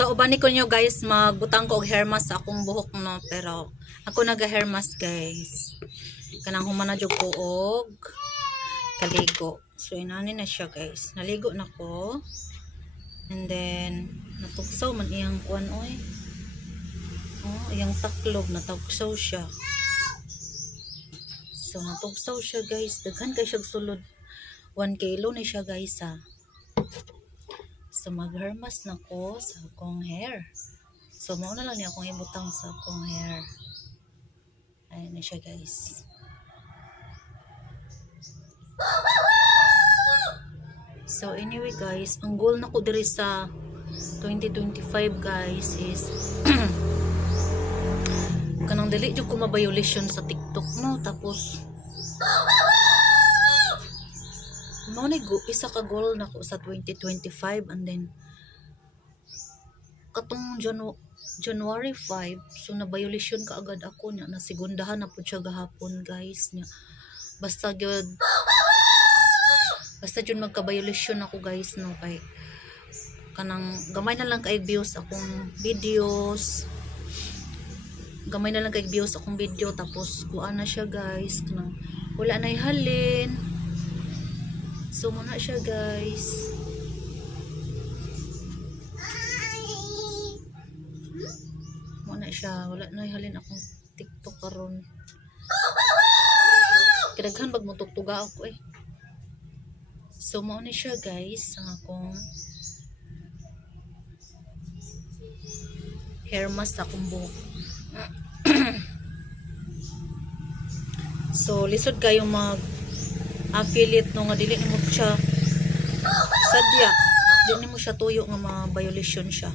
So ubani ko nyo guys, magbutang ko og hair mask sa akong buhok no, pero ako naga hair mask guys. Kanang humana jud ko og kaligo. So inani na siya guys. Naligo na ko. And then natugsaw man iyang kuan oy. Oh, iyang taklob natugsaw siya. So natugsaw siya guys. Daghan kay siya sulod. 1 kilo na siya guys ha. So mag-hair mask na ko sa akong hair. So mauna lang niya akong ibutang sa akong hair. Ayan na siya guys. So anyway guys, ang goal na ko diri sa 2025 guys is kanang dili jud ko ma-violation sa TikTok no, tapos mo ni isa ka goal na ko sa 2025 and then katong January 5 so na violation ka agad ako nya, na segundahan na pud siya gahapon guys nya. Basta jud magka-violation ako guys no, kay kanang gamay na lang kay views akong videos. Gamay na lang kay views akong video tapos kuan na siya guys, kanang wala na ihalin. So muna siya guys. Muna siya, wala na ihalin akong TikTok karon. Kadaghan bag mo tugtuga ako eh. So muna siya guys ang akong hair mask sa akong buhok. So lisod kayo mag affiliate no nga dili nimo siya sadya, dili nimo siya tuyo nga ma-violation siya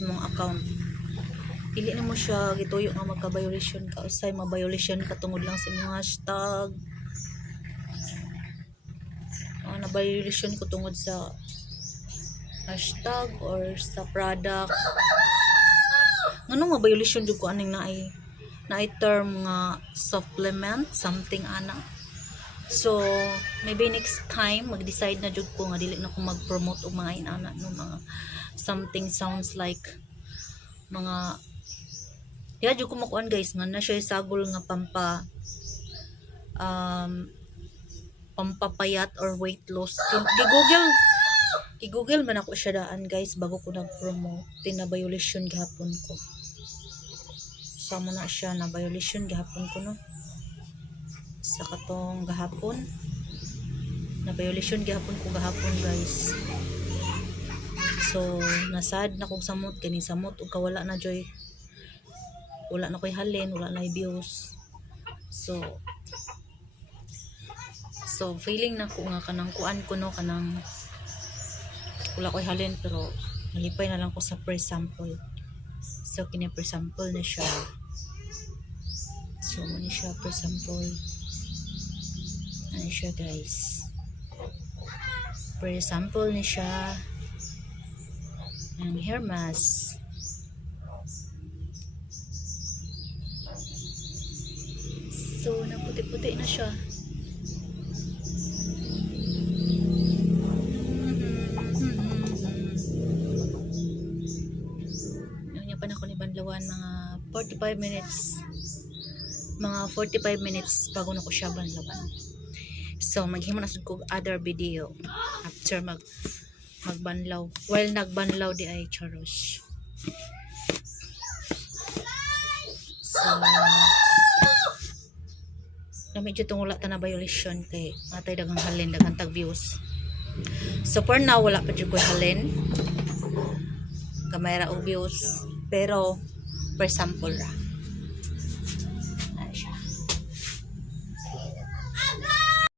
imong account. Dili nimo siya gituyo nga magka-violation ka usay ma-violation ka tungod lang sa imong hashtag. Na-violation ko tungod sa hashtag or sa product. Ngano nga violation jud ko aning naay term nga supplement something ana. So maybe next time mag-decide na jud ko nga dili na ko mag-promote og mga inana no, mga something sounds like mga ya jud ko makuan guys nga na siya sagol nga pampapayat or weight loss. I-google man ako siya daan guys bago ko nag-promote. Tina-violation gihapon ko. Sama na siya na violation gihapon ko no. Sa katong gahapon na violation gihapon ko gahapon guys. So nasad na kog samot kani samot ug kawala na joy. Wala na koy halin, wala na views. So feeling na ko nga kanang kuan ko no, kanang wala ko'y halin pero nalipay na lang ko sa pre-sample. So kini pre-sample na siya. So muna siya pre-sample. Ano siya guys. Pre-sample na siya. Ang hair mask. So naputi-puti na siya. Banlawan mga 45 minutes bago na ko siya banlawan. So maghimo na sad ko other video after magbanlaw while nagbanlaw di ay charos. So medyo tungula ta na violation kay matay dagang halin daghang tag views. So for now wala pa jud ko halin kamera o views pero per sample ra.